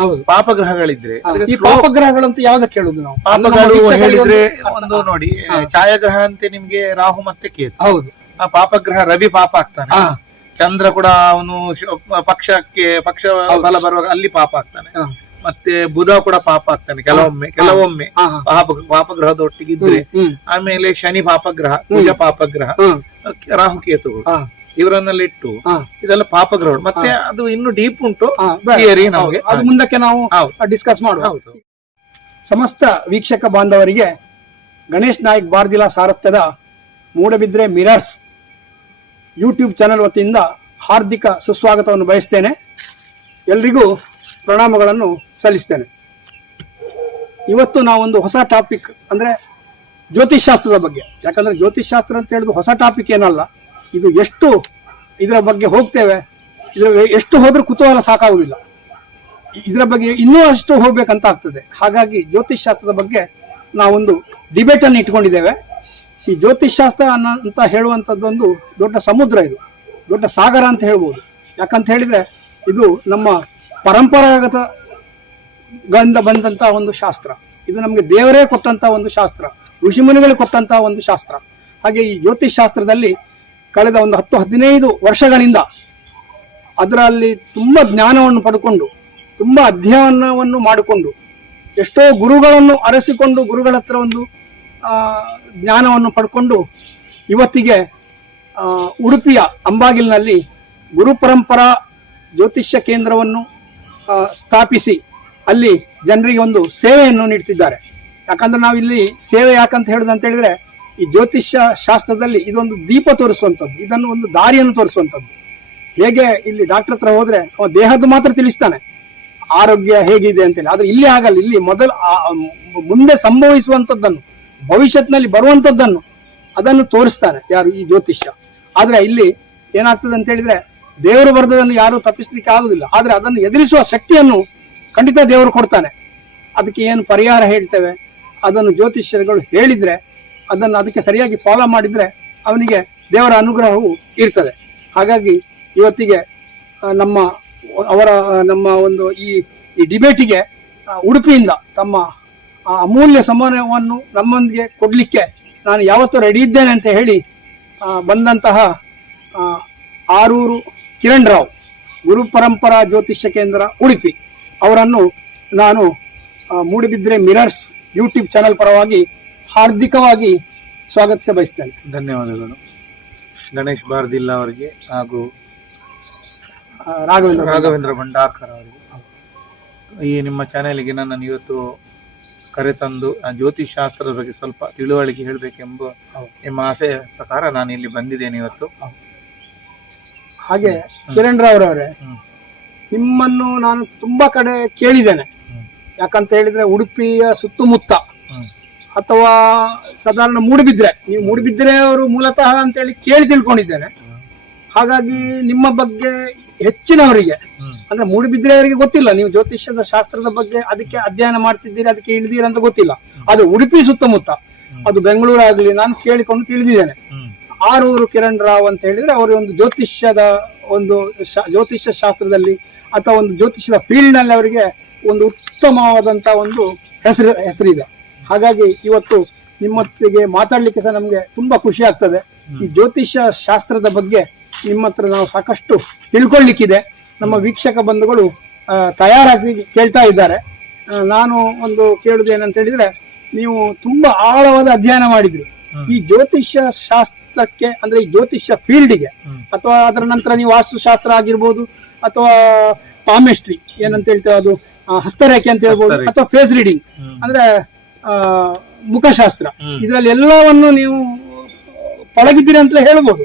ಹೌದು. ಪಾಪಗ್ರಹಗಳಿದ್ರೆ ಈ ಪಾಪಗ್ರಹಗಳಂತ ಯಾವ್ದಕ್ಕೆ ಹೇಳುದು ನಾವು? ಪಾಪಗಳು ಹೇಳಿದ್ರೆ ಒಂದು ನೋಡಿ, ಛಾಯಾಗ್ರಹ ಅಂತೆ ನಿಮ್ಗೆ ರಾಹು ಮತ್ತೆ ಕೇತು. ಹೌದು. ಆ ಪಾಪಗ್ರಹ ರವಿ ಪಾಪ ಆಗ್ತಾನೆ, ಚಂದ್ರ ಕೂಡ ಅವನು ಪಕ್ಷ ಬಲ ಬರುವಾಗ ಅಲ್ಲಿ ಪಾಪ ಆಗ್ತಾನೆ, ಮತ್ತೆ ಬುಧ ಕೂಡ ಪಾಪ ಆಗ್ತಾನೆ ಕೆಲವೊಮ್ಮೆ ಪಾಪಗ್ರಹದ ಒಟ್ಟಿಗಿದ್ರೆ. ಆಮೇಲೆ ಶನಿ ಪಾಪಗ್ರಹ, ಕುಜ ಪಾಪಗ್ರಹ, ರಾಹುಕೇತುಗಳು ಇವರನ್ನೆಲ್ಲ ಇಟ್ಟು ಇದೆಲ್ಲ ಪಾಪಗ್ರಹಗಳು. ಮತ್ತೆ ಅದು ಇನ್ನು ಡೀಪ್ ಉಂಟು ಥಿಯರಿ, ನಮಗೆ ಅದು ಮುಂದಕ್ಕೆ ನಾವು ಡಿಸ್ಕಸ್ ಮಾಡುವ. ಸಮಸ್ತ ವೀಕ್ಷಕ ಬಾಂಧವರಿಗೆ ಗಣೇಶ್ ನಾಯ್ಕ್ ಬಾರ್ದಿಲ ಸಾರಥ್ಯದ ಮೂಡಬಿದ್ರೆ ಮಿರರ್ಸ್ ಯೂಟ್ಯೂಬ್ ಚಾನೆಲ್ ವತಿಯಿಂದ ಹಾರ್ದಿಕ ಸುಸ್ವಾಗತವನ್ನು ಬಯಸ್ತೇನೆ. ಎಲ್ರಿಗೂ ಪ್ರಣಾಮಗಳನ್ನು ಸಲ್ಲಿಸ್ತೇನೆ. ಇವತ್ತು ನಾವೊಂದು ಹೊಸ ಟಾಪಿಕ್ ಅಂದ್ರೆ ಜ್ಯೋತಿಷ್ ಶಾಸ್ತ್ರದ ಬಗ್ಗೆ, ಯಾಕಂದ್ರೆ ಜ್ಯೋತಿಷ್ ಶಾಸ್ತ್ರ ಅಂತ ಹೇಳಿದ್ರು ಹೊಸ ಟಾಪಿಕ್ ಏನಲ್ಲ. ಇದು ಎಷ್ಟು ಇದರ ಬಗ್ಗೆ ಹೋಗ್ತೇವೆ, ಇದರ ಎಷ್ಟು ಹೋದ್ರೂ ಕುತೂಹಲ ಸಾಕಾಗುವುದಿಲ್ಲ. ಇದರ ಬಗ್ಗೆ ಇನ್ನೂ ಅಷ್ಟು ಹೋಗ್ಬೇಕಂತ ಆಗ್ತದೆ. ಹಾಗಾಗಿ ಜ್ಯೋತಿಷ್ ಶಾಸ್ತ್ರದ ಬಗ್ಗೆ ನಾವೊಂದು ಡಿಬೇಟ್ ಅನ್ನು ಇಟ್ಕೊಂಡಿದ್ದೇವೆ. ಈ ಜ್ಯೋತಿಷ್ ಶಾಸ್ತ್ರ ಅಂತ ಹೇಳುವಂಥದ್ದೊಂದು ದೊಡ್ಡ ಸಮುದ್ರ, ಇದು ದೊಡ್ಡ ಸಾಗರ ಅಂತ ಹೇಳ್ಬೋದು. ಯಾಕಂತ ಹೇಳಿದ್ರೆ ಇದು ನಮ್ಮ ಪರಂಪರಾಗತಗಳಿಂದ ಬಂದಂತ ಒಂದು ಶಾಸ್ತ್ರ. ಇದು ನಮಗೆ ದೇವರೇ ಕೊಟ್ಟಂತ ಒಂದು ಶಾಸ್ತ್ರ, ಋಷಿಮುನಿಗಳು ಕೊಟ್ಟಂತ ಒಂದು ಶಾಸ್ತ್ರ. ಹಾಗೆ ಈ ಜ್ಯೋತಿಷ್ ಶಾಸ್ತ್ರದಲ್ಲಿ ಕಳೆದ ಒಂದು 10-15 ವರ್ಷಗಳಿಂದ ಅದರಲ್ಲಿ ತುಂಬಾ ಜ್ಞಾನವನ್ನು ಪಡ್ಕೊಂಡು, ತುಂಬಾ ಅಧ್ಯಯನವನ್ನು ಮಾಡಿಕೊಂಡು, ಎಷ್ಟೋ ಗುರುಗಳನ್ನು ಅರಸಿಕೊಂಡು ಗುರುಗಳ ಹತ್ರ ಒಂದು ಜ್ಞಾನವನ್ನು ಪಡ್ಕೊಂಡು ಇವತ್ತಿಗೆ ಉಡುಪಿಯ ಅಂಬಾಗಿಲಿನಲ್ಲಿ ಗುರು ಪರಂಪರಾ ಜ್ಯೋತಿಷ್ಯ ಕೇಂದ್ರವನ್ನು ಸ್ಥಾಪಿಸಿ ಅಲ್ಲಿ ಜನರಿಗೆ ಒಂದು ಸೇವೆಯನ್ನು ನೀಡ್ತಿದ್ದಾರೆ. ಯಾಕಂದ್ರೆ ನಾವು ಇಲ್ಲಿ ಸೇವೆ ಯಾಕಂತ ಹೇಳುದಂತ ಹೇಳಿದ್ರೆ, ಈ ಜ್ಯೋತಿಷ್ಯ ಶಾಸ್ತ್ರದಲ್ಲಿ ಇದೊಂದು ದೀಪ ತೋರಿಸುವಂಥದ್ದು, ಇದನ್ನು ಒಂದು ದಾರಿಯನ್ನು ತೋರಿಸುವಂಥದ್ದು. ಹೇಗೆ ಇಲ್ಲಿ ಡಾಕ್ಟರ್ ಹತ್ರ ಹೋದ್ರೆ ಅವ ದೇಹದ ಮಾತ್ರ ತಿಳಿಸ್ತಾನೆ ಆರೋಗ್ಯ ಹೇಗಿದೆ ಅಂತೇಳಿ, ಆದ್ರೆ ಇಲ್ಲಿ ಆಗಲ್ಲ. ಇಲ್ಲಿ ಮೊದಲು ಮುಂದೆ ಸಂಭವಿಸುವಂಥದ್ದನ್ನು, ಭವಿಷ್ಯತ್ನಲ್ಲಿ ಬರುವಂಥದ್ದನ್ನು ಅದನ್ನು ತೋರಿಸ್ತಾನೆ ಯಾರು, ಈ ಜ್ಯೋತಿಷ್ಯ. ಆದ್ರೆ ಇಲ್ಲಿ ಏನಾಗ್ತದೆ ಅಂತ ಹೇಳಿದ್ರೆ, ದೇವರು ಬರೆದದನ್ನು ಯಾರು ತಪ್ಪಿಸ್ಲಿಕ್ಕೆ ಆಗುದಿಲ್ಲ. ಆದ್ರೆ ಅದನ್ನು ಎದುರಿಸುವ ಶಕ್ತಿಯನ್ನು ಖಂಡಿತ ದೇವರು ಕೊಡ್ತಾನೆ. ಅದಕ್ಕೆ ಏನು ಪರಿಹಾರ ಹೇಳ್ತೇವೆ ಅದನ್ನು ಜ್ಯೋತಿಷ್ಯರುಗಳು ಹೇಳಿದ್ರೆ, ಅದಕ್ಕೆ ಸರಿಯಾಗಿ ಫಾಲೋ ಮಾಡಿದ್ರೆ ಅವನಿಗೆ ದೇವರ ಅನುಗ್ರಹವು ಇರ್ತದೆ. ಹಾಗಾಗಿ ಇವತ್ತಿಗೆ ನಮ್ಮ ಒಂದು ಈ ಡಿಬೇಟಿಗೆ ಉಡುಪಿಯಿಂದ ತಮ್ಮ ಅಮೂಲ್ಯ ಸಮಯವನ್ನು ನಮ್ಮೊಂದಿಗೆ ಕೊಡ್ಲಿಕ್ಕೆ ನಾನು ಯಾವತ್ತೂ ರೆಡಿ ಇದ್ದೇನೆ ಅಂತ ಹೇಳಿ ಬಂದಂತಹ ಆರೂರು ಕಿರಣ್ ರಾವ್, ಗುರು ಪರಂಪರಾ ಜ್ಯೋತಿಷ್ಯ ಕೇಂದ್ರ ಉಡುಪಿ ಅವರನ್ನು ನಾನು ಮೂಡಬಿದ್ರೆ ಮಿರರ್ಸ್ ಯೂಟ್ಯೂಬ್ ಚಾನೆಲ್ ಪರವಾಗಿ ಹಾರ್ದಿಕವಾಗಿ ಸ್ವಾಗತಿಸ ಬಯಸ್ತೇನೆ. ಧನ್ಯವಾದಗಳು ಗಣೇಶ್ ಬಾರ್ದಿಲ್ಲ ಅವರಿಗೆ ಹಾಗೂ ರಾಘವೇಂದ್ರ ಭಂಡಾರ್ಕರ್ ಅವರಿಗೆ. ಈ ನಿಮ್ಮ ಚಾನೆಲ್ಗೆ ನನ್ನನ್ನು ಇವತ್ತು ಕರೆತಂದು ಜ್ಯೋತಿಷ್ ಶಾಸ್ತ್ರದ ಬಗ್ಗೆ ಸ್ವಲ್ಪ ತಿಳುವಳಿಕೆ ಹೇಳಬೇಕೆಂಬ ನಿಮ್ಮ ಆಸೆ ಪ್ರಕಾರ ನಾನು ಇಲ್ಲಿ ಬಂದಿದ್ದೇನೆ ಇವತ್ತು. ಹಾಗೆ ಕಿರಣ್ ರಾವ್ ಅವರೇ, ನಿಮ್ಮನ್ನು ನಾನು ತುಂಬಾ ಕಡೆ ಕೇಳಿದ್ದೇನೆ. ಯಾಕಂತ ಹೇಳಿದ್ರೆ ಉಡುಪಿಯ ಸುತ್ತಮುತ್ತ ಅಥವಾ ಸಾಧಾರಣ ಮೂಡಬಿದ್ರೆ, ನೀವು ಮೂಡಬಿದ್ರೆ ಅವರು ಮೂಲತಃ ಅಂತೇಳಿ ಕೇಳಿ ತಿಳ್ಕೊಂಡಿದ್ದೇನೆ. ಹಾಗಾಗಿ ನಿಮ್ಮ ಬಗ್ಗೆ ಹೆಚ್ಚಿನವರಿಗೆ ಅಂದ್ರೆ ಮೂಡಬಿದ್ರೆ ಅವರಿಗೆ ಗೊತ್ತಿಲ್ಲ ನೀವು ಜ್ಯೋತಿಷ್ಯದ ಶಾಸ್ತ್ರದ ಬಗ್ಗೆ ಅದಕ್ಕೆ ಅಧ್ಯಯನ ಮಾಡ್ತಿದ್ದೀರಿ, ಅದಕ್ಕೆ ಇಳಿದೀರಿ ಅಂತ ಗೊತ್ತಿಲ್ಲ. ಅದು ಉಡುಪಿ ಸುತ್ತಮುತ್ತ, ಅದು ಬೆಂಗಳೂರು ಆಗಲಿ ನಾನು ಕೇಳಿಕೊಂಡು ತಿಳಿದಿದ್ದೇನೆ. ಆರೂರು ಕಿರಣ್ ರಾವ್ ಅಂತ ಹೇಳಿದ್ರೆ ಅವರು ಒಂದು ಜ್ಯೋತಿಷ್ಯ ಶಾಸ್ತ್ರದಲ್ಲಿ ಅಥವಾ ಒಂದು ಜ್ಯೋತಿಷ್ಯದ ಫೀಲ್ಡ್ ನಲ್ಲಿ ಅವರಿಗೆ ಒಂದು ಉತ್ತಮವಾದಂತ ಒಂದು ಹೆಸರಿದೆ. ಹಾಗಾಗಿ ಇವತ್ತು ನಿಮ್ಮೊತ್ತಿಗೆ ಮಾತಾಡ್ಲಿಕ್ಕೆ ಸಹ ನಮ್ಗೆ ತುಂಬಾ ಖುಷಿ ಆಗ್ತದೆ. ಈ ಜ್ಯೋತಿಷ್ಯ ಶಾಸ್ತ್ರದ ಬಗ್ಗೆ ನಿಮ್ಮ ಹತ್ರ ನಾವು ಸಾಕಷ್ಟು ತಿಳ್ಕೊಳ್ಳಿಕ್ಕಿದೆ. ನಮ್ಮ ವೀಕ್ಷಕ ಬಂಧುಗಳು ತಯಾರಾಗಿ ಕೇಳ್ತಾ ಇದ್ದಾರೆ. ನಾನು ಒಂದು ಕೇಳುದೇನಂತ ಹೇಳಿದ್ರೆ, ನೀವು ತುಂಬಾ ಆಳವಾದ ಅಧ್ಯಯನ ಮಾಡಿದ್ರಿ ಈ ಜ್ಯೋತಿಷ್ಯ ಶಾಸ್ತ್ರಕ್ಕೆ, ಅಂದ್ರೆ ಈ ಜ್ಯೋತಿಷ್ಯ ಫೀಲ್ಡ್ಗೆ, ಅಥವಾ ಅದರ ನಂತರ ನೀವು ವಾಸ್ತುಶಾಸ್ತ್ರ ಆಗಿರ್ಬೋದು, ಅಥವಾ ಪಾಮೆಸ್ಟ್ರಿ ಏನಂತ ಹೇಳ್ತೇವೆ ಅದು ಹಸ್ತರೇಖೆ ಅಂತ ಹೇಳ್ಬೋದು, ಅಥವಾ ಫೇಸ್ ರೀಡಿಂಗ್ ಅಂದ್ರೆ ಮುಖಶಾಸ್ತ್ರ, ಇದರಲ್ಲಿ ಎಲ್ಲವನ್ನು ನೀವು ಪಳಗಿದ್ದೀರಿ ಅಂತಲೇ ಹೇಳ್ಬೋದು.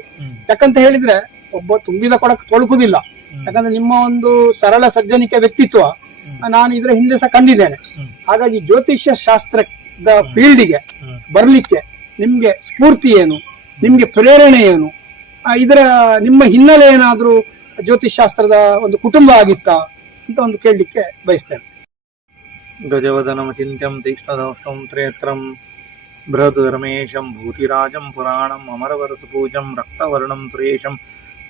ಯಾಕಂತ ಹೇಳಿದ್ರೆ ಒಬ್ಬ ತುಂಬಿದ ಕೊಡಕ್ಕೆ ತೊಳಕುದಿಲ್ಲ. ಯಾಕಂದ್ರೆ ನಿಮ್ಮ ಒಂದು ಸರಳ ಸಜ್ಜನಿಕೆ ವ್ಯಕ್ತಿತ್ವ ನಾನು ಇದರ ಹಿಂದೆ ಸಹ ಕಂಡಿದ್ದೇನೆ. ಹಾಗಾಗಿ ಜ್ಯೋತಿಷ್ಯ ಶಾಸ್ತ್ರದ ಫೀಲ್ಡಿಗೆ ಬರ್ಲಿಕ್ಕೆ ನಿಮ್ಗೆ ಸ್ಫೂರ್ತಿ ಏನು, ನಿಮ್ಗೆ ಪ್ರೇರಣೆ ಏನು, ನಿಮ್ಮ ಹಿನ್ನೆಲೆ ಏನಾದ್ರೂ ಜ್ಯೋತಿಷ್ ಶಾಸ್ತ್ರದ ಒಂದು ಕುಟುಂಬ ಆಗಿತ್ತಾ ಅಂತ ಒಂದು ಕೇಳಲಿಕ್ಕೆ ಬಯಸ್ತೇನೆ. ಗಜವದನಂ ಚಿಂತ್ಯಂ ತೀಕ್ಷ್ಣದೌಷ್ಟಂ ತ್ರೇತ್ರಂ ಬೃಹದ್ ರಮೇಶಂ ಭೂತಿರಾಜಂ ಪುರಾಣಂ ಅಮರವರಸ ಪೂಜಂ ರಕ್ತವರ್ಣಂ ಸುರೇಶಂ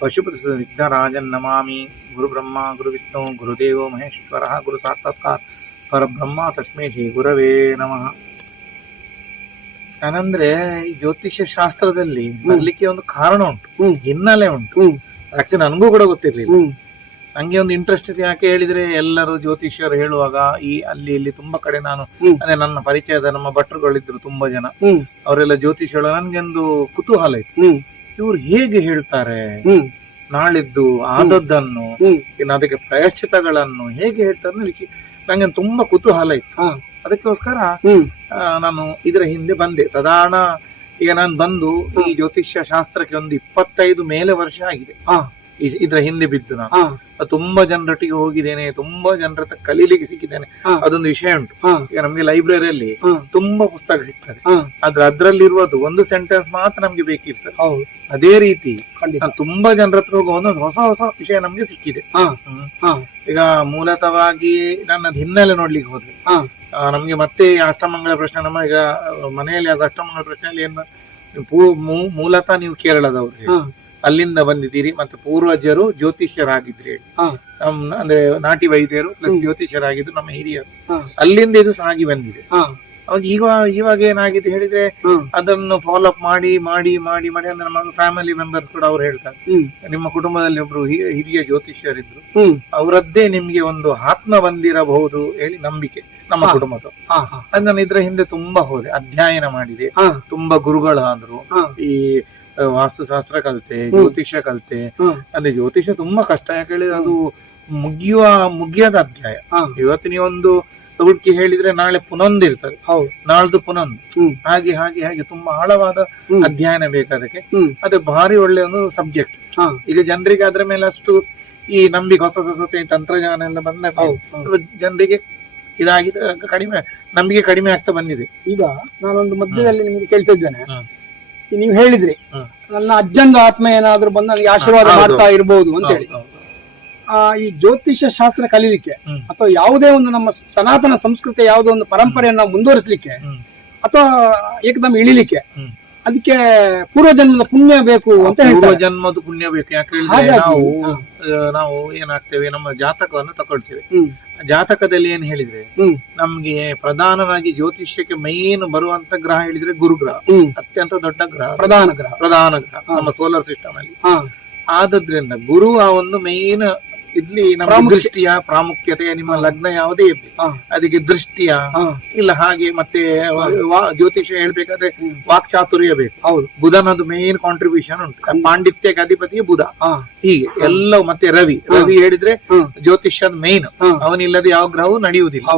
ಪಶುಪತಿ ವಿಘ್ನರಾಜನ್ ನಮಾಮಿ. ಗುರು ಬ್ರಹ್ಮ ಗುರು ವಿಷ್ಣು ಗುರುದೇವೋ ಮಹೇಶ್ವರ ಗುರು ಸಾಕ್ಷಾತ್ಕಾರ್ ಪರಬ್ರಹ್ಮ ತಸ್ಮೈ ಶ್ರೀ ಗುರವೇ ನಮಃ. ನಾನಂದ್ರೆ ಈ ಜ್ಯೋತಿಷ್ಯ ಶಾಸ್ತ್ರದಲ್ಲಿ ಬರ್ಲಿಕ್ಕೆ ಒಂದು ಕಾರಣ ಉಂಟು, ಹಿನ್ನೆಲೆ ಉಂಟು. ಆಕ್ಚುಲಿ ನನಗೂ ಕೂಡ ಗೊತ್ತಿರ್ಲಿಲ್ಲ. ನಂಗೆ ಒಂದು ಇಂಟ್ರೆಸ್ಟ್ ಇದೆ. ಯಾಕೆ ಹೇಳಿದ್ರೆ ಎಲ್ಲರೂ ಜ್ಯೋತಿಷ್ಯರು ಹೇಳುವಾಗ ಅಲ್ಲಿ ಇಲ್ಲಿ ತುಂಬಾ ಕಡೆ ನಾನು ಅದೇ ನನ್ನ ಪರಿಚಯದ ನಮ್ಮ ಭಟ್ರುಗಳಿದ್ರು ತುಂಬಾ ಜನ, ಅವರೆಲ್ಲ ಜ್ಯೋತಿಷ್ಯರು. ನನ್ಗೆ ಒಂದು ಕುತೂಹಲ ಇತ್ತು, ಇವ್ರು ಹೇಗೆ ಹೇಳ್ತಾರೆ ನಾಳಿದ್ದು ಆದದ್ದನ್ನು, ಇನ್ನು ಅದಕ್ಕೆ ಪ್ರಾಯಶ್ಚಿತಗಳನ್ನು ಹೇಗೆ ಹೇಳ್ತಾರೆ ನಂಗೆ ತುಂಬಾ ಕುತೂಹಲ ಇತ್ತು. ಅದಕ್ಕೋಸ್ಕರ ನಾನು ಇದರ ಹಿಂದೆ ಬಂದೆ. ಸಾಧಾರಣ ಈಗ ನಾನು ಬಂದು ಈ ಜ್ಯೋತಿಷ್ಯ ಶಾಸ್ತ್ರಕ್ಕೆ ಒಂದು 25 ಮೇಲೆ ವರ್ಷ ಆಗಿದೆ. ಇದರ ಹಿಂದೆ ಬಿದ್ದು ನಾನು ತುಂಬಾ ಜನರೊಟ್ಟಿಗೆ ಹೋಗಿದ್ದೇನೆ, ತುಂಬಾ ಜನರ ಹತ್ರ ಕಲೀಲಿಕ್ಕೆ ಸಿಕ್ಕಿದ್ದೇನೆ. ಅದೊಂದು ವಿಷಯ ಉಂಟು. ಈಗ ನಮ್ಗೆ ಲೈಬ್ರರಿಯಲ್ಲಿ ತುಂಬಾ ಪುಸ್ತಕ ಸಿಗ್ತದೆ, ಆದ್ರೆ ಅದ್ರಲ್ಲಿರುವುದು ಒಂದು ಸೆಂಟೆನ್ಸ್ ಮಾತ್ರ ನಮ್ಗೆ ಬೇಕಿರ್ತದೆ. ಅದೇ ರೀತಿ ನಾನು ತುಂಬಾ ಜನರ ಹತ್ರ ಹೋಗುವ ಒಂದೊಂದು ಹೊಸ ಹೊಸ ವಿಷಯ ನಮ್ಗೆ ಸಿಕ್ಕಿದೆ. ಈಗ ಮೂಲತಃವಾಗಿ ನನ್ನ ಹಿನ್ನೆಲೆ ನೋಡ್ಲಿಕ್ಕೆ ಹೋದ್ರೆ ನಮ್ಗೆ ಮತ್ತೆ ಅಷ್ಟಮಂಗಳ ಪ್ರಶ್ನೆ, ನಮ್ಮ ಈಗ ಮನೆಯಲ್ಲಿ ಆಗ ಅಷ್ಟಮಂಗಳ ಪ್ರಶ್ನೆಯಲ್ಲಿ ಏನು, ಮೂಲತಃ ನೀವು ಕೇರಳದವ್ರು, ಅಲ್ಲಿಂದ ಬಂದಿದ್ದೀರಿ, ಮತ್ತೆ ಪೂರ್ವಜರು ಜ್ಯೋತಿಷ್ಯರಾಗಿದ್ರಿ ಹೇಳಿ, ಅಂದ್ರೆ ನಾಟಿ ವೈದ್ಯರು ಪ್ಲಸ್ ಜ್ಯೋತಿಷ್ಯರಾಗಿದ್ದು ನಮ್ಮ ಹಿರಿಯರು, ಅಲ್ಲಿಂದ ಇದು ಸಾಗಿ ಬಂದಿದೆ. ಅವಾಗ ಇವಾಗ ಏನಾಗಿದೆ ಹೇಳಿದ್ರೆ ಅದನ್ನು ಫಾಲೋ ಅಪ್ ಮಾಡಿ ಮಾಡಿ ಮಾಡಿ ಮಾಡಿ ಅಂದ್ರೆ ನಮ್ಮ ಫ್ಯಾಮಿಲಿ ಮೆಂಬರ್ಸ್ ಕೂಡ ಅವ್ರು ಹೇಳ್ತಾರೆ, ನಿಮ್ಮ ಕುಟುಂಬದಲ್ಲಿ ಒಬ್ರು ಹಿರಿಯ ಜ್ಯೋತಿಷ್ಯರಿದ್ರು, ಅವರದ್ದೇ ನಿಮ್ಗೆ ಒಂದು ಆತ್ಮ ಬಂದಿರಬಹುದು ಹೇಳಿ ನಂಬಿಕೆ ನಮ್ಮ ಕುಟುಂಬದ. ಅದು ನಾನು ಇದ್ರ ಹಿಂದೆ ತುಂಬಾ ಹೋದೆ, ಅಧ್ಯಯನ ಮಾಡಿದೆ, ತುಂಬಾ ಗುರುಗಳಾದ್ರು. ಈ ವಾಸ್ತುಶಾಸ್ತ್ರ ಕಲಿತೆ, ಜ್ಯೋತಿಷ್ಯ ಕಲಿತೆ. ಅಂದ್ರೆ ಜ್ಯೋತಿಷ್ಯ ತುಂಬಾ ಕಷ್ಟ, ಯಾಕೆ ಹೇಳಿದ್ರೆ ಅದು ಮುಗಿಯದ ಅಧ್ಯಾಯ. ಇವತ್ತು ನೀವೊಂದು ಹುಡುಕಿ ಹೇಳಿದ್ರೆ ನಾಳೆ ಪುನೊಂದಿರ್ತದೆ, ನಾಳ್ದು ಪುನೊಂದು, ಹಾಗೆ ಹಾಗೆ ಹಾಗೆ ತುಂಬಾ ಆಳವಾದ ಅಧ್ಯಯನ ಬೇಕಾದಕ್ಕೆ. ಅದು ಭಾರಿ ಒಳ್ಳೆ ಒಂದು ಸಬ್ಜೆಕ್ಟ್. ಈಗ ಜನರಿಗೆ ಅದ್ರ ಮೇಲೆ ಅಷ್ಟು ಈ ನಂಬಿಕೆ, ಹೊಸ ಹೊಸ ತಂತ್ರಜ್ಞಾನ ಎಲ್ಲ ಬಂದ ಜನರಿಗೆ ಇದಾಗಿದೆ, ಕಡಿಮೆ ನಂಬಿಕೆ ಕಡಿಮೆ ಆಗ್ತಾ ಬಂದಿದೆ. ಈಗ ನಾನೊಂದು ಮಧ್ಯದಲ್ಲಿ ನಿಮ್ಗೆ ಕೇಳ್ತಾ ಇದ್ದೇನೆ, ನೀವು ಹೇಳಿದ್ರಿ ನನ್ನ ಅಜ್ಜಂದು ಆತ್ಮ ಏನಾದ್ರೂ ಬಂದು ನನಗೆ ಆಶೀರ್ವಾದ ಮಾಡ್ತಾ ಇರಬಹುದು ಅಂತ ಹೇಳಿ. ಈ ಜ್ಯೋತಿಷ್ಯ ಶಾಸ್ತ್ರ ಕಲೀಲಿಕ್ಕೆ ಅಥವಾ ಯಾವುದೇ ಒಂದು ನಮ್ಮ ಸನಾತನ ಸಂಸ್ಕೃತಿ ಯಾವುದೋ ಒಂದು ಪರಂಪರೆಯನ್ನ ಮುಂದುವರಿಸಲಿಕ್ಕೆ ಅಥವಾ ಏಕದಮ್ ಇಳಿಲಿಕ್ಕೆ ಅದಕ್ಕೆ ಪೂರ್ವಜನ್ಮದ ಪುಣ್ಯ ಬೇಕು ಅಂತ ಹೇಳ್ತಾರೆ. ಪೂರ್ವಜನ್ಮದ ಪುಣ್ಯ ಬೇಕು. ಯಾಕೆ ಹೇಳಿದ್ರೆ ನಾವು ಏನಾಗ್ತೇವೆ, ನಮ್ಮ ಜಾತಕವನ್ನು ತಗೊಳ್ತೇವೆ. ಜಾತಕದಲ್ಲಿ ಏನ್ ಹೇಳಿದ್ರೆ ನಮ್ಗೆ ಪ್ರಧಾನವಾಗಿ ಜ್ಯೋತಿಷ್ಯಕ್ಕೆ ಮೈನ್ ಬರುವಂತ ಗ್ರಹ ಹೇಳಿದ್ರೆ ಗುರುಗ್ರಹ, ಅತ್ಯಂತ ದೊಡ್ಡ ಗ್ರಹ, ಪ್ರಧಾನ ಗ್ರಹ ನಮ್ಮ ಸೋಲಾರ್ ಸಿಸ್ಟಮ್ ಅಲ್ಲಿ. ಆದ್ರಿಂದ ಗುರು ಆ ಒಂದು ಮೈನ್ ಇಲ್ಲಿ ನಮ್ಮ ದೃಷ್ಟಿಯ ಪ್ರಾಮುಖ್ಯತೆ, ನಿಮ್ಮ ಲಗ್ನ ಯಾವುದೇ ಇರ್ಲಿ ಅದಕ್ಕೆ ದೃಷ್ಟಿಯ ಇಲ್ಲ ಹಾಗೆ. ಮತ್ತೆ ಜ್ಯೋತಿಷ್ಯ ಹೇಳ್ಬೇಕಾದ್ರೆ ವಾಕ್ಚಾತುರ್ಯ ಬೇಕು. ಹೌದು, ಬುಧನದು ಮೇನ್ ಕಾಂಟ್ರಿಬ್ಯೂಷನ್ ಉಂಟು. ಪಾಂಡಿತ್ಯಕ್ಕೆ ಅಧಿಪತಿ ಬುಧ. ಹೀಗೆ ಎಲ್ಲವೂ. ಮತ್ತೆ ರವಿ ಹೇಳಿದ್ರೆ ಜ್ಯೋತಿಷ್ಯದ ಮೇನ್, ಅವನಿಲ್ಲದೆ ಯಾವ ಗ್ರಹವೂ ನಡೆಯುವುದಿಲ್ಲ.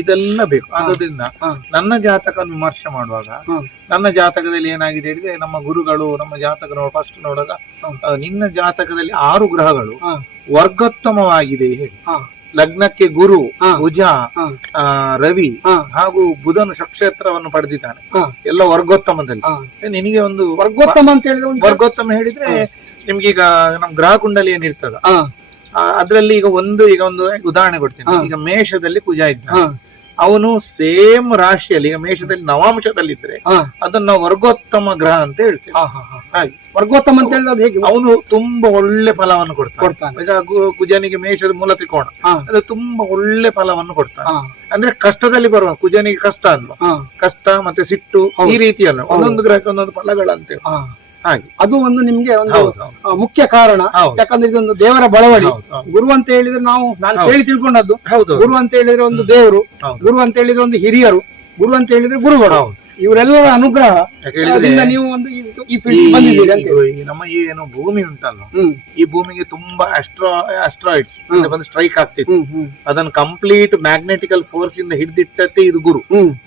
ಇದೆಲ್ಲ ಬೇಕು. ಆದ್ರಿಂದ ನನ್ನ ಜಾತಕ ವಿಮರ್ಶೆ ಮಾಡುವಾಗ ನನ್ನ ಜಾತಕದಲ್ಲಿ ಏನಾಗಿದೆ ಹೇಳಿದ್ರೆ, ನಮ್ಮ ಗುರುಗಳು ನಮ್ಮ ಜಾತಕ ಫಸ್ಟ್ ನೋಡುವಾಗ ನಿನ್ನ ಜಾತಕದಲ್ಲಿ 6 ಗ್ರಹಗಳು ವರ್ಗೋತ್ತಮವಾಗಿದೆ ಹೇಳಿ. ಲಗ್ನಕ್ಕೆ ಗುರು, ಕುಜ, ರವಿ ಹಾಗೂ ಬುಧನು ನಕ್ಷತ್ರವನ್ನು ಪಡೆದಿದ್ದಾನೆ, ಎಲ್ಲ ವರ್ಗೋತ್ತಮದಲ್ಲಿ. ನಿನಗೆ ಒಂದು ವರ್ಗೋತ್ತಮ ಅಂತ ಹೇಳಿದ್ರೆ, ವರ್ಗೋತ್ತಮ ಹೇಳಿದ್ರೆ ನಿಮ್ಗೀಗ ನಮ್ ಗ್ರಹ ಕುಂಡಲಿ ಏನಿರ್ತದ ಅದ್ರಲ್ಲಿ ಈಗ ಒಂದು ಉದಾಹರಣೆ ಕೊಡ್ತೀನಿ. ಈಗ ಮೇಷದಲ್ಲಿ ಕುಜ ಇದ್ದ, ಅವನು ಸೇಮ್ ರಾಶಿಯಲ್ಲಿ, ಈಗ ಮೇಷದಲ್ಲಿ ನವಾಂಶದಲ್ಲಿದ್ರೆ ಅದನ್ನ ನಾವು ವರ್ಗೋತ್ತಮ ಗ್ರಹ ಅಂತ ಹೇಳ್ತೇವೆ. ಹಾಗೆ ವರ್ಗೋತ್ತಮ ಅಂತ ಹೇಳಿದ್ರೆ ಹೇಗೆ, ಅವನು ತುಂಬಾ ಒಳ್ಳೆ ಫಲವನ್ನು ಕೊಡ್ತಾನೆ. ಈಗ ಕುಜನಿಗೆ ಮೇಷದ ಮೂಲ ತ್ರಿಕೋಣ, ಅದು ತುಂಬಾ ಒಳ್ಳೆ ಫಲವನ್ನು ಕೊಡ್ತಾನೆ. ಅಂದ್ರೆ ಕಷ್ಟದಲ್ಲಿ ಬರುವ ಕುಜನಿಗೆ ಕಷ್ಟ ಅಲ್ವಾ, ಕಷ್ಟ ಮತ್ತೆ ಸಿಟ್ಟು ಈ ರೀತಿಯಲ್ಲ, ಒಂದೊಂದು ಗ್ರಹಕ್ಕೆ ಒಂದೊಂದು ಫಲಗಳಂತೆ. ಹಾಗೆ ಅದು ಒಂದು ನಿಮ್ಗೆ ಒಂದು ಮುಖ್ಯ ಕಾರಣ. ಯಾಕಂದ್ರೆ ಇದೊಂದು ದೇವರ ಬಳವಳಿ. ಗುರು ಅಂತ ಹೇಳಿದ್ರೆ ನಾನು ಹೇಳಿ ತಿಳ್ಕೊಂಡದ್ದು, ಗುರು ಅಂತ ಹೇಳಿದ್ರೆ ಒಂದು ದೇವರು, ಗುರು ಅಂತ ಹೇಳಿದ್ರೆ ಒಂದು ಹಿರಿಯರು, ಗುರು ಅಂತ ಹೇಳಿದ್ರೆ ಗುರುಗಳು, ಇವರೆಲ್ಲರ ಅನುಗ್ರಹ. ನೀವು ಒಂದು ಈ ಫೀಲ್ಡ್ ಬಂದಿದ್ದೀರಿ ಅಂತ. ನಮ್ಮ ಈ ಏನು ಭೂಮಿ ಉಂಟಲ್ಲ, ಈ ಭೂಮಿಗೆ ತುಂಬಾ ಅಸ್ಟ್ರಾಯ್ಡ್ಸ್ ಬಂದು ಸ್ಟ್ರೈಕ್ ಆಗ್ತಿತ್ತು. ಅದನ್ನು ಕಂಪ್ಲೀಟ್ ಮ್ಯಾಗ್ನೆಟಿಕಲ್ ಫೋರ್ಸ್ ಇಂದ ಹಿಡಿದಿಟ್ಟತ್ತೆ ಇದು ಗುರು.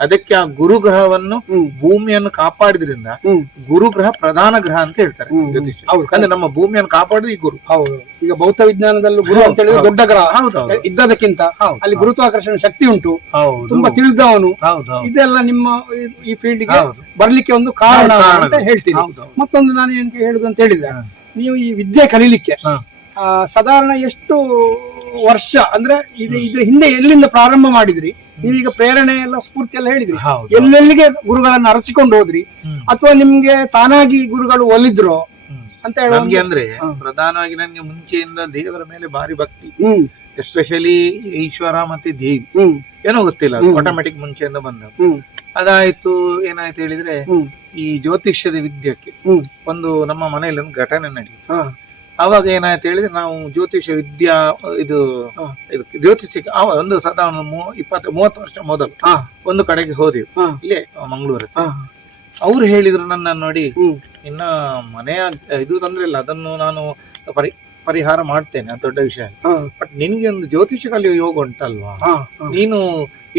ಅದಕ್ಕೆ ಆ ಗುರು ಗ್ರಹವನ್ನು ಭೂಮಿಯನ್ನು ಕಾಪಾಡಿದ್ರಿಂದ ಗುರುಗ್ರಹ ಪ್ರಧಾನ ಗ್ರಹ ಅಂತ ಹೇಳ್ತಾರೆ ಜ್ಯೋತಿಷ್. ಅಂದ್ರೆ ನಮ್ಮ ಭೂಮಿಯನ್ನು ಕಾಪಾಡುದು ಈ ಗುರು. ಈಗ ಭೌತ ವಿಜ್ಞಾನದಲ್ಲೂ ಗುರು ಅಂತ ಹೇಳಿದ್ರೆ ದೊಡ್ಡ ಗ್ರಹ ಇದ್ದದಕ್ಕಿಂತ ಅಲ್ಲಿ ಗುರುತ್ವಾಕರ್ಷಣ ಶಕ್ತಿ ಉಂಟು, ತುಂಬಾ ತಿಳಿದವನು. ಇದೆಲ್ಲ ನಿಮ್ಮ ಈ ಫೀಲ್ಡ್ ಗೆ ಬರ್ಲಿಕ್ಕೆ ಒಂದು ಕಾರಣ ಅಂತ ಹೇಳ್ತೀನಿ. ಮತ್ತೊಂದು ನಾನು ಏನ್ ಹೇಳುದು ಅಂತ ಹೇಳಿದ್ರೆ, ನೀವು ಈ ವಿದ್ಯೆ ಕಲೀಲಿಕ್ಕೆ ಸಾಧಾರಣ ಎಷ್ಟು ವರ್ಷ, ಅಂದ್ರೆ ಇದ್ರ ಹಿಂದೆ ಎಲ್ಲಿಂದ ಪ್ರಾರಂಭ ಮಾಡಿದ್ರಿ? ನೀವೀಗ ಪ್ರೇರಣೆ ಎಲ್ಲ ಸ್ಫೂರ್ತಿ ಎಲ್ಲ ಹೇಳಿದ್ರಿ, ಎಲ್ಲೆಲ್ಲಿಗೆ ಗುರುಗಳನ್ನ ಅರಸಿಕೊಂಡು ಹೋದ್ರಿ ಅಥವಾ ನಿಮ್ಗೆ ತಾನಾಗಿ ಗುರುಗಳು ಒಲಿದ್ರು? ಅಂತ ಹೇಳುವ ನನ್ಗೆ ಅಂದ್ರೆ ಪ್ರಧಾನವಾಗಿ ನನ್ಗೆ ಮುಂಚೆಯಿಂದ ದೇವರ ಮೇಲೆ ಭಾರಿ ಭಕ್ತಿ, ಹ್ಮ್ ಎಸ್ಪೆಷಲಿ ಈಶ್ವರ ಮತ್ತೆ ದೇವಿ, ಹ್ಮ್ ಏನೋ ಗೊತ್ತಿಲ್ಲ, ಆಟೋಮೆಟಿಕ್ ಮುಂಚೆಯಿಂದ ಬಂದ. ಹ್ಮ್ ಅದಾಯ್ತು. ಏನಾಯ್ತು ಹೇಳಿದ್ರೆ, ಹ್ಮ್ ಈ ಜ್ಯೋತಿಷ್ಯದ ವಿದ್ಯಕ್ಕೆ ಹ್ಮ್ ಒಂದು ನಮ್ಮ ಮನೆಯಲ್ಲಿ ಒಂದು ಘಟನೆ ನಡೆಯಿತು. ಹಾ ಅವಾಗ ಏನಾಯ್ತು ಹೇಳಿದ್ರೆ, ನಾವು ಜ್ಯೋತಿಷ್ಯ ವಿದ್ಯಾ ಇದು ಇದಕ್ಕೆ ಜ್ಯೋತಿಷ್ಯಕ್ಕೆ ಒಂದು ಸಾಧಾರಣ 20-30 ವರ್ಷ ಮೊದಲು ಹಾ ಒಂದು ಕಡೆಗೆ ಹೋದೆವು, ಹಾ ಇಲ್ಲೇ ಮಂಗಳೂರಲ್ಲಿ. ಹಾ ಅವ್ರು ಹೇಳಿದ್ರು ನನ್ನನ್ನು ನೋಡಿ, ಹ್ಮ್ ಇನ್ನ ಮನೆಯ ಇದು ತೊಂದ್ರೆ ಇಲ್ಲ, ಅದನ್ನು ನಾನು ಪರಿಹಾರ ಮಾಡ್ತೇನೆ, ಅದು ದೊಡ್ಡ ವಿಷಯ. ಹಾ ಬಟ್ ನಿನ್ಗೆ ಒಂದು ಜ್ಯೋತಿಷ್ಯ ಕಲಿಯೋ ಯೋಗ ಉಂಟಲ್ವಾ, ಹಾ ನೀನು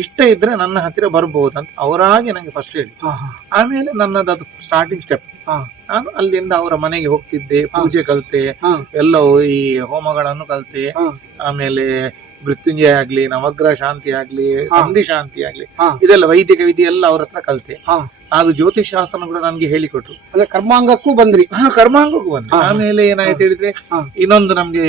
ಇಷ್ಟ ಇದ್ರೆ ನನ್ನ ಹತ್ತಿರ ಬರ್ಬಹುದು ಅಂತ ಅವರಾಗಿ ನಂಗೆ ಫಸ್ಟ್ ಹೇಳಿ. ಹಾ ಆಮೇಲೆ ನನ್ನದು ಸ್ಟಾರ್ಟಿಂಗ್ ಸ್ಟೆಪ್. ಹಾ ನಾನು ಅಲ್ಲಿಂದ ಅವರ ಮನೆಗೆ ಹೋಗ್ತಿದ್ದೆ, ಪೂಜೆ ಕಲಿತೆ, ಹಾ ಎಲ್ಲವೂ ಈ ಹೋಮಗಳನ್ನು ಕಲಿತೆ. ಹಾ ಆಮೇಲೆ ಮೃತ್ಯುಂಜಯ ಆಗ್ಲಿ, ನವಗ್ರಹ ಶಾಂತಿ ಆಗ್ಲಿ, ಸಂಧಿ ಶಾಂತಿ ಆಗ್ಲಿ, ಹಾ ಇದೆಲ್ಲ ವೈದಿಕ ವಿಧಿ ಎಲ್ಲ ಅವ್ರ ಹತ್ರ ಕಲಿತೆ. ಹಾ ಹಾಗೂ ಜ್ಯೋತಿಷ್ ಶಾಸ್ತ್ರ ಕೂಡ ನನ್ಗೆ ಹೇಳಿಕೊಟ್ರು. ಅಂದ್ರೆ ಕರ್ಮಾಂಗಕ್ಕೂ ಬಂದ್ರಿ? ಕರ್ಮಾಂಗಕ್ಕೂ ಬಂದೆ. ಆಮೇಲೆ ಏನಾಯ್ತು ಹೇಳಿದ್ರೆ, ಹಾ ಇನ್ನೊಂದು ನಮ್ಗೆ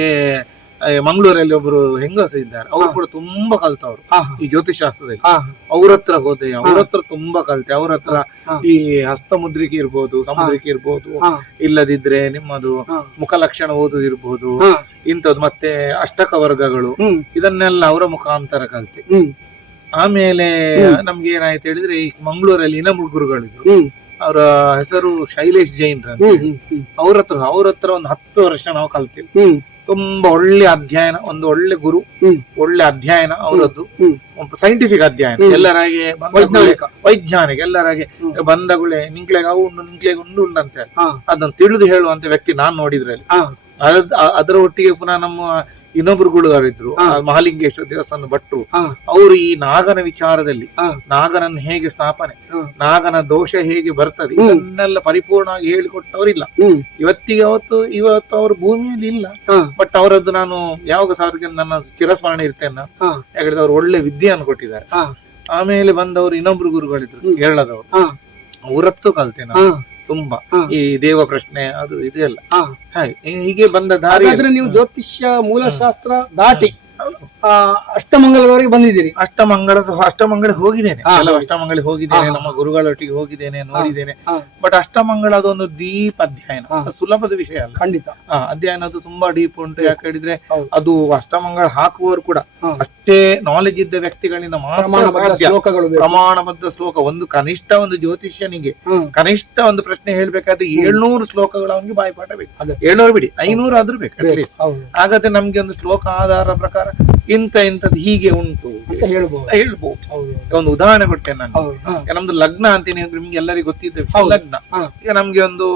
ಮಂಗಳೂರಲ್ಲಿ ಒಬ್ರು ಹೆಂಗಸು ಇದ್ದಾರೆ, ಅವ್ರು ಕೂಡ ತುಂಬಾ ಕಲ್ತವ್ರು ಹಾ ಈ ಜ್ಯೋತಿಷ್ ಶಾಸ್ತ್ರದಲ್ಲಿ. ಹಾ ಅವ್ರ ಹತ್ರ ಹೋದೆ, ಅವ್ರ ಹತ್ರ ತುಂಬಾ ಕಲಿತೆ. ಅವ್ರ ಹತ್ರ ಹಾ ಈ ಹಸ್ತಮುದ್ರಿಕೆ ಇರ್ಬೋದು, ಸಮುದ್ರಿಕೆ ಇರ್ಬೋದು, ಹಾ ಇಲ್ಲದಿದ್ರೆ ನಿಮ್ಮದು ಹಾ ಮುಖಲಕ್ಷಣ ಓದುದಿರ್ಬೋದು, ಹಾ ಇಂಥದ್ದು ಮತ್ತೆ ಅಷ್ಟಕ ವರ್ಗಗಳು, ಹ್ಮ್ ಇದನ್ನೆಲ್ಲ ಅವರ ಮುಖಾಂತರ ಕಲಿತೆ. ಹ್ಮ್ ಆಮೇಲೆ ನಮ್ಗೆ ಏನಾಯ್ತು ಹೇಳಿದ್ರೆ, ಈ ಮಂಗಳೂರಲ್ಲಿ ಇನ್ನೊಬ್ರು ಗುರುಗಳಿದ್ರು, ಹ್ಮ್ ಅವರ ಹೆಸರು ಶೈಲೇಶ್ ಜೈನ್ ಅಂತ. ಹ್ಮ್ ಅವ್ರ ಹತ್ರ ಒಂದು 10 ವರ್ಷ ನಾವು ಕಲ್ತೀವಿ. ಹ್ಮ್ ತುಂಬಾ ಒಳ್ಳೆ ಅಧ್ಯಯನ, ಒಂದು ಒಳ್ಳೆ ಗುರು, ಹ್ಮ್ ಒಳ್ಳೆ ಅಧ್ಯಯನ ಅವರದ್ದು, ಹ್ಮ್ ಸೈಂಟಿಫಿಕ್ ಅಧ್ಯಯನ. ಎಲ್ಲರಾಗೆ ವೈಜ್ಞಾನಿಕ, ಎಲ್ಲರಾಗೆ ಬಂದಗುಳೆ ನಿಂಕ್ಲೆಗೆ ಅವು ಉಂಡು, ನಿಂಕ್ಲೆಗೆ ಉಂಡು ಉಂಡಂತೆ ಹಾ ಅದನ್ನು ತಿಳಿದು ಹೇಳುವಂತ ವ್ಯಕ್ತಿ ನಾನು ನೋಡಿದ್ರಲ್ಲಿ. ಹಾ ಅದರ ಒಟ್ಟಿಗೆ ಪುನಃ ನಮ್ಮ ಇನ್ನೊಬ್ರು ಗುಳುಗಾರಿದ್ರು, ಮಹಾಲಿಂಗೇಶ್ವರ ದೇವಸ್ಥಾನ ಭಟ್ರು. ಹಾ ಅವರು ಈ ನಾಗನ ವಿಚಾರದಲ್ಲಿ, ಹಾ ನಾಗನನ್ನು ಹೇಗೆ ಸ್ಥಾಪನೆ, ಹಾ ನಾಗನ ದೋಷ ಹೇಗೆ ಬರ್ತದೆ, ಇದನ್ನೆಲ್ಲ ಪರಿಪೂರ್ಣವಾಗಿ ಹೇಳಿಕೊಟ್ಟವರಿಲ್ಲ ಹ್ಮ್ ಇವತ್ತಿಗೆ. ಇವತ್ತು ಅವರು ಭೂಮಿಯಲ್ಲಿ ಇಲ್ಲ, ಹಾ ಬಟ್ ಅವರದ್ದು ನಾನು ಯಾವಾಗ ಸಾರಿಗೆ ನನ್ನ ಚಿರಸ್ಮರಣೆ ಇರ್ತೇನೆ ನಾನು. ಹಾ ಯಾಕಂದ್ರೆ ಅವ್ರು ಒಳ್ಳೆ ವಿದ್ಯೆಯನ್ನು ಕೊಟ್ಟಿದ್ದಾರೆ. ಹಾ ಆಮೇಲೆ ಬಂದವರು ಇನ್ನೊಬ್ರು ಗುರುಗಳಿದ್ರು ಕೇರಳದವರು, ಹಾ ಅವರತ್ತು ಕಲ್ತೆ ನಾನು ಹಾ ತುಂಬಾ. ಹಾ ಈ ದೇವ ಪ್ರಶ್ನೆ ಅದು ಇದೆಲ್ಲ ಹಾ ಹಾಗೆ ಹೀಗೆ ಬಂದ ದಾರಿ. ಹಾಗಾದ್ರೆ ನೀವು ಜ್ಯೋತಿಷ್ಯ ಮೂಲಶಾಸ್ತ್ರ ದಾಟಿ ಅಷ್ಟಮಂಗಲದವರೆಗೆ ಬಂದಿದ್ದೀರಿ? ಅಷ್ಟಮಂಗಳ ಹೋಗಿದ್ದೇನೆ, ಕೆಲವು ಅಷ್ಟಮಂಗಳಿಗೆ ಹೋಗಿದ್ದೇನೆ, ನಮ್ಮ ಗುರುಗಳೊಟ್ಟಿಗೆ ಹೋಗಿದ್ದೇನೆ, ನೋಡಿದ್ದೇನೆ. ಬಟ್ ಅಷ್ಟಮಂಗಳ ಅದೊಂದು ಡೀಪ್ ಅಧ್ಯಯನ, ಸುಲಭದ ವಿಷಯ ಅಲ್ಲ. ಖಂಡಿತ ಅಧ್ಯಯನ ಅದು ತುಂಬಾ ಡೀಪ್ ಉಂಟು. ಯಾಕೆ ಹೇಳಿದ್ರೆ, ಅದು ಅಷ್ಟಮಂಗಳ ಹಾಕುವವರು ಕೂಡ ಅಷ್ಟೇ ನಾಲೆಜ್ ಇದ್ದ ವ್ಯಕ್ತಿಗಳಿಂದ ಮಾತ್ರ ಪ್ರಮಾಣಬದ್ಧ ಶ್ಲೋಕ. ಒಂದು ಕನಿಷ್ಠ ಒಂದು ಜ್ಯೋತಿಷ್ಯನಿಗೆ ಕನಿಷ್ಠ ಒಂದು ಪ್ರಶ್ನೆ ಹೇಳ್ಬೇಕಾದ್ರೆ 700 ಶ್ಲೋಕಗಳು ಅವನಿಗೆ ಬಾಯಿಪಾಠ ಬೇಕು. 700 ಬಿಡಿ, 500 ಆದ್ರೂ ಬೇಕು ಅಟ್ಲೀಸ್ಟ್. ಹಾಗಾದ್ರೆ ನಮ್ಗೆ ಒಂದು ಶ್ಲೋಕ ಆಧಾರ ಪ್ರಕಾರ ಇಂಥದ್ದು ಹೀಗೆ ಉಂಟು ಹೇಳ್ಬಹುದು. ಒಂದು ಉದಾಹರಣೆ ಕೊಡ್ತೇನೆ ನಾನು. ನಮ್ದು ಲಗ್ನ ಅಂತೀನಿ, ನಿಮ್ಗೆ ಎಲ್ಲರಿಗೂ ಗೊತ್ತಿದ್ದ ಲಗ್ನ. ಈಗ ನಮ್ಗೆ ಒಂದು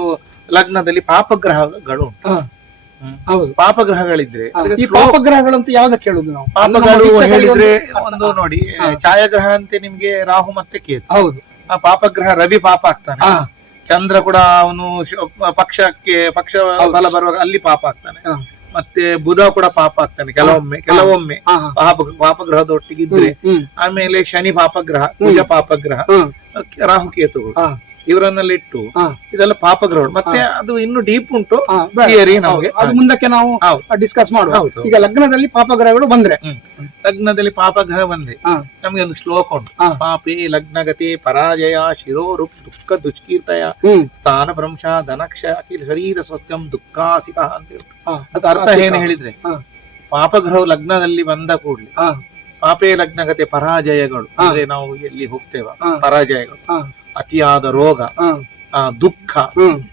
ಲಗ್ನದಲ್ಲಿ ಪಾಪಗ್ರಹಗಳು ಉಂಟು. ಪಾಪಗ್ರಹಗಳಿದ್ರೆ ಪಾಪಗ್ರಹಗಳಂತ ಯಾವ್ದಕ್ಕೆ ಹೇಳುದು ನಾವು? ಪಾಪಗಳು ಹೇಳಿದ್ರೆ ಒಂದು ನೋಡಿ, ಛಾಯಾಗ್ರಹ ಅಂತೆ ನಿಮ್ಗೆ ರಾಹು ಮತ್ತೆ ಕೇತು. ಹೌದು. ಆ ಪಾಪಗ್ರಹ ರವಿ ಪಾಪ ಆಗ್ತಾನೆ, ಚಂದ್ರ ಕೂಡ ಅವನು ಪಕ್ಷ ಬಲ ಬರುವಾಗ ಅಲ್ಲಿ ಪಾಪ ಆಗ್ತಾನೆ, ಮತ್ತೆ ಬುಧ ಕೂಡ ಪಾಪ ಆಗ್ತಾನೆ ಕೆಲವೊಮ್ಮೆ ಪಾಪಗ್ರಹದ ಒಟ್ಟಿಗಿದ್ರೆ. ಆಮೇಲೆ ಶನಿ ಪಾಪಗ್ರಹ, ಕುಜ ಪಾಪಗ್ರಹ, ರಾಹುಕೇತುಗಳು, ಇವರನ್ನೆಲ್ಲ ಇಟ್ಟು ಇದೆಲ್ಲ ಪಾಪಗ್ರಹಗಳು. ಮತ್ತೆ ಅದು ಇನ್ನು ಡೀಪ್ ಉಂಟು ಥಿಯರಿ, ನಮಗೆ ಅದು ಮುಂದಕ್ಕೆ ನಾವು ಡಿಸ್ಕಸ್ ಮಾಡುವ. ಈಗ ಲಗ್ನದಲ್ಲಿ ಪಾಪಗ್ರಹಗಳು ಬಂದ್ರೆ, ಲಗ್ನದಲ್ಲಿ ಪಾಪಗ್ರಹ ಬಂದ್ರೆ ನಮ್ಗೆ ಒಂದು ಶ್ಲೋಕ ಉಂಟು, ಪಾಪೇ ಲಗ್ನಗತಿ ಪರಾಜಯ ಶಿರೋರುಪ್ ದುಃಖ ದುಷ್ಕೀರ್ತಯ ಸ್ಥಾನ ಭ್ರಂಶ ಧನಕ್ಷ ಅಖಿಲ ಶರೀರ ಸ್ವಸ್ಥಂ ದುಃಖಾಸಿಕ ಅಂತ ಹೇಳಿ. ಅದು ಅರ್ಥ ಏನು ಹೇಳಿದ್ರೆ, ಪಾಪಗ್ರಹವು ಲಗ್ನದಲ್ಲಿ ಬಂದ ಕೂಡಲೇ ಪಾಪೇ ಲಗ್ನಗತಿ ಪರಾಜಯಗಳು ಅಂದ್ರೆ ನಾವು ಎಲ್ಲಿ ಹೋಗ್ತೇವ ಪರಾಜಯಗಳು, ಅತಿಯಾದ ರೋಗ, ದುಃಖ,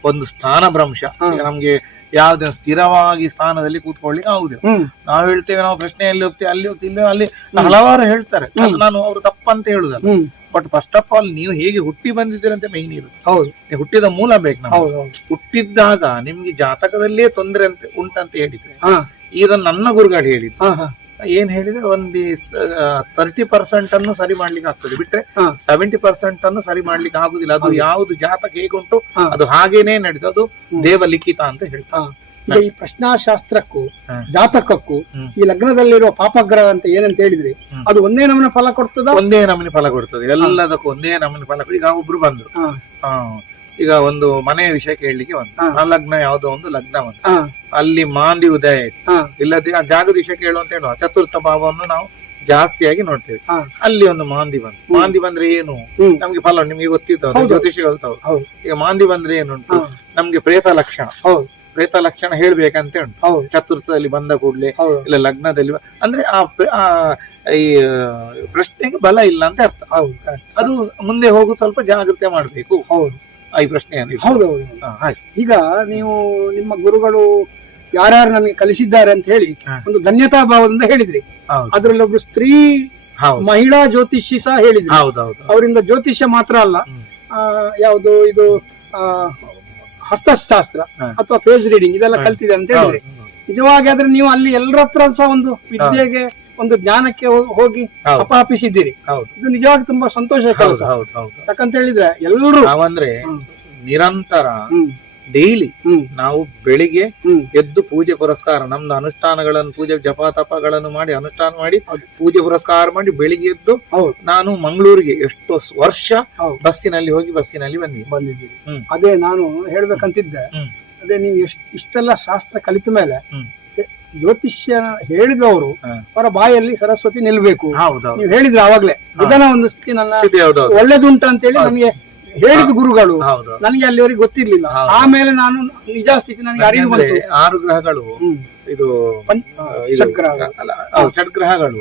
ಒಂದು ಸ್ಥಾನ ಭ್ರಂಶ. ಈಗ ನಮ್ಗೆ ಯಾವ್ದೇ ಸ್ಥಿರವಾಗಿ ಸ್ಥಾನದಲ್ಲಿ ಕೂತ್ಕೊಳ್ಳಿಕ್ಕೆ ಆಗುದಿಲ್ಲ. ನಾವು ಹೇಳ್ತೇವೆ, ನಾವು ಪ್ರಶ್ನೆಯಲ್ಲಿ ಹೋಗ್ತೇವೆ, ಅಲ್ಲಿ ಹೋಗ್ತಿಲ್ಲ, ಅಲ್ಲಿ ಹಲವಾರು ಹೇಳ್ತಾರೆ. ನಾನು ಅವರು ತಪ್ಪಂತ ಹೇಳುದಲ್ಲ, ಬಟ್ ಫಸ್ಟ್ ಆಫ್ ಆಲ್ ನೀವು ಹೇಗೆ ಹುಟ್ಟಿ ಬಂದಿದ್ದೀರಂತ ಮೈನ್ ಇರುತ್ತೆ. ಹುಟ್ಟಿದ ಮೂಲ ಬೇಕು ನಾವು. ಹುಟ್ಟಿದ್ದಾಗ ನಿಮ್ಗೆ ಜಾತಕದಲ್ಲೇ ತೊಂದರೆ ಅಂತ ಉಂಟಂತ ಹೇಳಿದ್ರೆ, ಇದನ್ನು ನನ್ನ ಗುರುಗಳು ಹೇಳಿದ್ರು. ಏನ್ ಹೇಳಿದ್ರೆ, ಒಂದು 30% ಅನ್ನು ಸರಿ ಮಾಡ್ಲಿಕ್ಕೆ ಆಗ್ತದೆ, ಬಿಟ್ರೆ 70% ಅನ್ನು ಸರಿ ಮಾಡ್ಲಿಕ್ಕೆ ಆಗುದಿಲ್ಲ. ಅದು ಯಾವ್ದು ಜಾತಕ ಹೇಗುಂಟು ಅದು ಹಾಗೇನೆ ನಡೆದು, ಅದು ದೇವ ಲಿಖಿತ ಅಂತ ಹೇಳ್ತಾರೆ. ಈ ಪ್ರಶ್ನಾಶಾಸ್ತ್ರಕ್ಕೂ ಜಾತಕಕ್ಕೂ ಈ ಲಗ್ನದಲ್ಲಿರುವ ಪಾಪಗ್ರಹ ಅಂತ ಏನಂತ ಹೇಳಿದ್ರೆ, ಅದು ಒಂದೇ ನಮೂನೆ ಫಲ ಕೊಡ್ತದ? ಒಂದೇ ನಮೂನೆ ಫಲ ಕೊಡ್ತದೆ, ಎಲ್ಲದಕ್ಕೂ ಒಂದೇ ನಮೂನೆ ಫಲ. ಈಗ ಒಬ್ರು ಬಂದ್ರು, ಈಗ ಒಂದು ಮನೆಯ ವಿಷಯ ಕೇಳಲಿಕ್ಕೆ ಬಂತು. ಆ ಲಗ್ನ ಯಾವ್ದೋ ಒಂದು ಲಗ್ನ ಬಂತು, ಅಲ್ಲಿ ಮಾಂದಿ ಉದಯ ಆಯ್ತು. ಇಲ್ಲದೆ ಆ ಜಾಗದ ವಿಷಯ ಕೇಳು ಅಂತ ಹೇಳುವ ಚತುರ್ಥ ಭಾವವನ್ನು ನಾವು ಜಾಸ್ತಿಯಾಗಿ ನೋಡ್ತೇವೆ. ಅಲ್ಲಿ ಒಂದು ಮಾಂದಿ ಬಂತು. ಮಾಂದಿ ಬಂದ್ರೆ ಏನು ನಮ್ಗೆ ಫಲ ನಿಮ್ಗೆ ಗೊತ್ತಿತ್ತು, ಜ್ಯೋತಿಷಿಗಳು. ಈಗ ಮಾಂದಿ ಬಂದ್ರೆ ಏನುಂಟು, ನಮ್ಗೆ ಪ್ರೇತ ಲಕ್ಷಣ, ಪ್ರೇತ ಲಕ್ಷಣ ಹೇಳ್ಬೇಕಂತ ಉಂಟು. ಹೌದು. ಚತುರ್ಥದಲ್ಲಿ ಬಂದ ಕೂಡ್ಲೆ ಹೌದು. ಇಲ್ಲ ಲಗ್ನದಲ್ಲಿ ಅಂದ್ರೆ ಆ ಈ ಪ್ರಶ್ನೆಗೆ ಬಲ ಇಲ್ಲ ಅಂತ ಅರ್ಥ. ಹೌದು. ಅದು ಮುಂದೆ ಹೋಗು ಸ್ವಲ್ಪ ಜಾಗ್ರತೆ ಮಾಡ್ಬೇಕು. ಹೌದು. ಈ ಪ್ರಶ್ನೆ ಹೌದು. ಈಗ ನೀವು ನಿಮ್ಮ ಗುರುಗಳು ಯಾರ್ಯಾರು ನಮಗೆ ಕಲಿಸಿದ್ದಾರೆ ಅಂತ ಹೇಳಿ ಒಂದು ಧನ್ಯತಾ ಭಾವದಿಂದ ಹೇಳಿದ್ರಿ. ಅದ್ರಲ್ಲಿ ಒಬ್ರು ಸ್ತ್ರೀ ಮಹಿಳಾ ಜ್ಯೋತಿಷಿ ಸಹ ಹೇಳಿದ್ರಿ. ಅವರಿಂದ ಜ್ಯೋತಿಷ್ಯ ಮಾತ್ರ ಅಲ್ಲ, ಯಾವುದು ಇದು ಹಸ್ತಶಾಸ್ತ್ರ ಅಥವಾ ಫೇಸ್ ರೀಡಿಂಗ್ ಇದೆಲ್ಲ ಕಲ್ತಿದೆ ಅಂತ ಹೇಳಿದ್ರಿ. ನಿಜವಾಗಿ ಆದ್ರೆ ನೀವು ಅಲ್ಲಿ ಎಲ್ಲರ ಹತ್ರ ಸಹ ಒಂದು ವಿದ್ಯೆಗೆ ಒಂದು ಜ್ಞಾನಕ್ಕೆ ಹೋಗಿ ಅಪಹಪಿಸಿದ್ದೀರಿ. ಇದು ನಿಜವಾಗಿ ತುಂಬಾ ಸಂತೋಷ ಕೆಲಸ. ಯಾಕಂತ ಹೇಳಿದ್ರೆ ಎಲ್ಲರೂ ನಾವಂದ್ರೆ ನಿರಂತರ ಡೈಲಿ ನಾವು ಬೆಳಿಗ್ಗೆ ಎದ್ದು ಪೂಜೆ ಪುರಸ್ಕಾರ ನಮ್ದು ಅನುಷ್ಠಾನಗಳನ್ನು ಪೂಜೆ ಜಪ ತಪಗಳನ್ನು ಮಾಡಿ ಅನುಷ್ಠಾನ ಮಾಡಿ ಪೂಜೆ ಪುರಸ್ಕಾರ ಮಾಡಿ ಬೆಳಿಗ್ಗೆ ಎದ್ದು ನಾನು ಮಂಗಳೂರಿಗೆ ಎಷ್ಟೋ ವರ್ಷ ಬಸ್ಸಿನಲ್ಲಿ ಹೋಗಿ ಬಸ್ಸಿನಲ್ಲಿ ಬಂದಿದ್ದೀರಿ. ಅದೇ ನಾನು ಹೇಳ್ಬೇಕಂತಿದ್ದೆ. ಅದೇ ನೀವು ಇಷ್ಟೆಲ್ಲ ಶಾಸ್ತ್ರ ಕಲಿತ ಮೇಲೆ ಜ್ಯೋತಿಷ್ಯ ಹೇಳಿದವರು ಅವರ ಬಾಯಲ್ಲಿ ಸರಸ್ವತಿ ನಿಲ್ಬೇಕು. ನೀವು ಹೇಳಿದ್ರೆ ಆವಾಗ್ಲೇ ಬುಧನ ಒಂದು ಸ್ಥಿತಿ ನನ್ನ ಒಳ್ಳೇದುಂಟು ಅಂತ ಹೇಳಿ ನನಗೆ ಹೇಳಿದ ಗುರುಗಳು. ನನಗೆ ಅಲ್ಲಿವರೆಗೆ ಗೊತ್ತಿರ್ಲಿಲ್ಲ. ಆಮೇಲೆ ನಾನು ನಿಜ ಸ್ಥಿತಿ ನನಗೆ ಅರಿವು ಬಂತು. 6 ಗ್ರಹಗಳು ಇದು ಷಡ್ಗ್ರಹಗಳು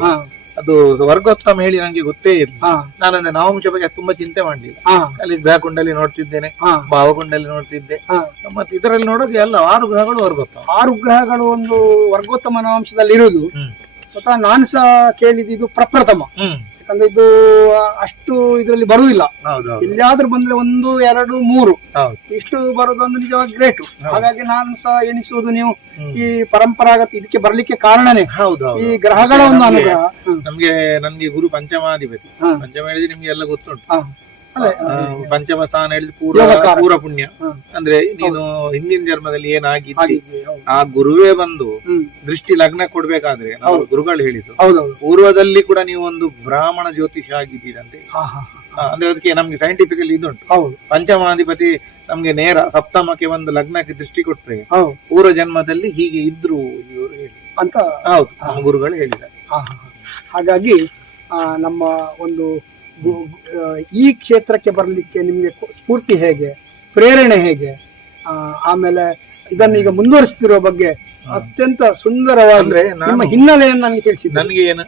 ಅದು ವರ್ಗೋತ್ತಮ ಹೇಳಿ ನಂಗೆ ಗೊತ್ತೇ ಇಲ್ಲ. ನಾನು ನವಾಂಶ ಬಗ್ಗೆ ತುಂಬಾ ಚಿಂತೆ ಮಾಡ್ಲಿಲ್ಲ. ಅಲ್ಲಿ ಗ್ರಹ ಕುಂಡಲಿ ನೋಡ್ತಿದ್ದೇನೆ, ಭಾವಕುಂಡಲಿ ನೋಡ್ತಿದ್ದೆ. ಮತ್ತೆ ಇದರಲ್ಲಿ ನೋಡೋದು ಎಲ್ಲ 6 ಗ್ರಹಗಳು ವರ್ಗೋತ್ತಮ. 6 ಗ್ರಹಗಳು ಒಂದು ವರ್ಗೋತ್ತಮ ನವಾಂಶದಲ್ಲಿ ಇರುವುದು ಸ್ವತಃ ನಾನು ಸಹ ಕೇಳಿದ್ದು ಇದು ಪ್ರಪ್ರಥಮ. ಯಾಕಂದ್ರೆ ಇದು ಅಷ್ಟು ಇದರಲ್ಲಿ ಬರುವುದಿಲ್ಲ. ಎಲ್ಲಿಯಾದ್ರೂ ಬಂದ್ರೆ 1, 2, 3 ಇಷ್ಟು ಬರೋದೊಂದು ನಿಜವಾಗಿ ಗ್ರೇಟ್. ಹಾಗಾಗಿ ನಾನು ಸಹ ಎಣಿಸುವುದು ನೀವು ಈ ಪರಂಪರಾಗತ ಇದಕ್ಕೆ ಬರ್ಲಿಕ್ಕೆ ಕಾರಣನೇ ಈ ಗ್ರಹಗಳ ಒಂದು ಅನುಗ್ರಹ. ನಮ್ಗೆ ಗುರು ಪಂಚಮಾಧಿಪತಿ. ಪಂಚಮ ಹೇಳಿದ್ರೆ ನಿಮ್ಗೆ ಎಲ್ಲ ಗೊತ್ತುಂಟು. ಪಂಚಮ ಸ್ಥಾನ ಹೇಳಿದ್ರೆ ಪೂರ್ವ ಪುಣ್ಯ. ಅಂದ್ರೆ ನೀನು ಹಿಂದಿನ ಜನ್ಮದಲ್ಲಿ ಏನಾಗಿದ್ದಿ ಆ ಗುರುವೇ ಬಂದು ದೃಷ್ಟಿ ಲಗ್ನ ಕೊಡ್ಬೇಕಾದ್ರೆ ನಾವು ಗುರುಗಳು ಹೇಳಿದ್ರು ಪೂರ್ವದಲ್ಲಿ ಕೂಡ ನೀವು ಒಂದು ಬ್ರಾಹ್ಮಣ ಜ್ಯೋತಿಷ ಆಗಿದ್ದೀರಂತೆ. ಅಂದ್ರೆ ಅದಕ್ಕೆ ನಮ್ಗೆ ಸೈಂಟಿಫಿಕಲಿ ಇದುಂಟು. ಪಂಚಮಾಧಿಪತಿ ನಮ್ಗೆ ನೇರ ಸಪ್ತಮಕ್ಕೆ ಒಂದು ಲಗ್ನಕ್ಕೆ ದೃಷ್ಟಿ ಕೊಟ್ರೆ ಪೂರ್ವ ಜನ್ಮದಲ್ಲಿ ಹೀಗೆ ಇದ್ರು ಅಂತ ಹೌದು ನಮ್ಮ ಗುರುಗಳು ಹೇಳಿದ್ದಾರೆ. ಹಾಗಾಗಿ ನಮ್ಮ ಒಂದು ಈ ಕ್ಷೇತ್ರಕ್ಕೆ ಬರ್ಲಿಕ್ಕೆ ನಿಮ್ಗೆ ಸ್ಫೂರ್ತಿ ಹೇಗೆ, ಪ್ರೇರಣೆ ಹೇಗೆ, ಆಮೇಲೆ ಇದನ್ನ ಈಗ ಮುಂದುವರಿಸ್ತಿರೋ ಬಗ್ಗೆ ಅತ್ಯಂತ ಸುಂದರವಾದ್ರೆ ನಿಮ್ಮ ಹಿನ್ನೆಲೆಯನ್ನು ನನಗೆ ತಿಳಿಸಿದ್ದೆ. ನನಗೆ ಏನು